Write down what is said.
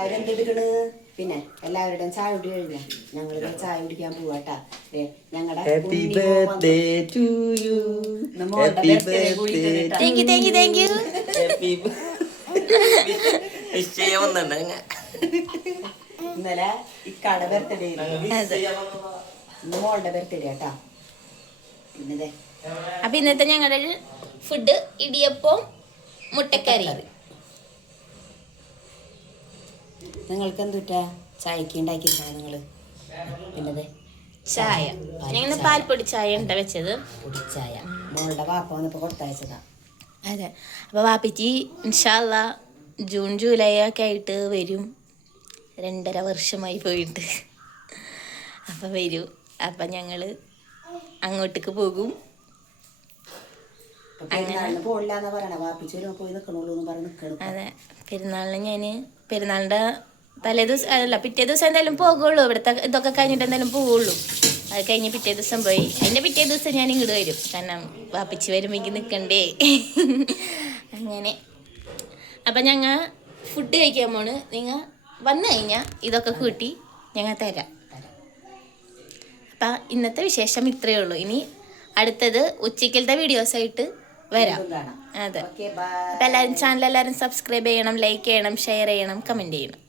അവരെന്തെടുക്കണ് പിന്നെ എല്ലാവരുടെയും ചായ കുടി കഴിഞ്ഞ ഞങ്ങൾ ചായ കുടിക്കാൻ പോവാട്ടാ. ഞങ്ങളുടെ ഇന്നലെ ഇക്കാട ബർത്ത്ഡേ ഇന്ന് മോളുടെ ബർത്ത്ഡേ കേട്ടാ. പിന്നെ അപ്പൊ ഇന്നത്തെ ഞങ്ങളുടെ ഫുഡ് ഇടിയപ്പം മുട്ടക്കറി. നിങ്ങൾക്ക് എന്തുട്ടാ ചായക്ക് ഉണ്ടാക്കിയിരിക്കണ നിങ്ങള്? പിന്നെ ചായ ഞങ്ങൾ പാൽപ്പൊടി ചായ ഉണ്ടാ വെച്ചത്. പൊടിച്ചായ മോളുടെ വാപ്പ വന്നപ്പോ കൊടുത്തയച്ചതാ. അതെ. അപ്പൊ വാപ്പിക്ക് ഇൻഷാ അള്ളാ ജൂൺ ജൂലൈ ഒക്കെ ആയിട്ട് വരും. 2.5 വർഷമായി പോയിട്ട്. അപ്പം വരും. അപ്പം ഞങ്ങൾ അങ്ങോട്ടേക്ക് പോകും. അതെ. പെരുന്നാളിൻ്റെ തലേ ദിവസം അല്ല പിറ്റേ ദിവസം എന്തായാലും പോകുള്ളൂ. ഇവിടുത്തെ ഇതൊക്കെ കഴിഞ്ഞിട്ട് എന്തായാലും പോവുള്ളൂ. അത് കഴിഞ്ഞ് പിറ്റേ ദിവസം പോയി അതിൻ്റെ പിറ്റേ ദിവസം ഞാൻ ഇങ്ങോട്ട് വരും. കാരണം വാപ്പിച്ച് വരുമ്പോൾ എനിക്ക് നിൽക്കണ്ടേ. അങ്ങനെ അപ്പം ഞങ്ങൾ ഫുഡ് കഴിക്കാൻ പോണ്. നിങ്ങൾ വന്നു കഴിഞ്ഞാൽ ഇതൊക്കെ കൂട്ടി ഞങ്ങൾ തരാം. അപ്പം ഇന്നത്തെ വിശേഷം ഇത്രയേ ഉള്ളൂ. ഇനി അടുത്തത് ഉച്ചക്കലത്തെ വീഡിയോസായിട്ട് വരാം. അതെ. അപ്പം എല്ലാവരും ചാനൽ എല്ലാവരും സബ്സ്ക്രൈബ് ചെയ്യണം, ലൈക്ക് ചെയ്യണം, ഷെയർ ചെയ്യണം, കമൻറ്റ് ചെയ്യണം.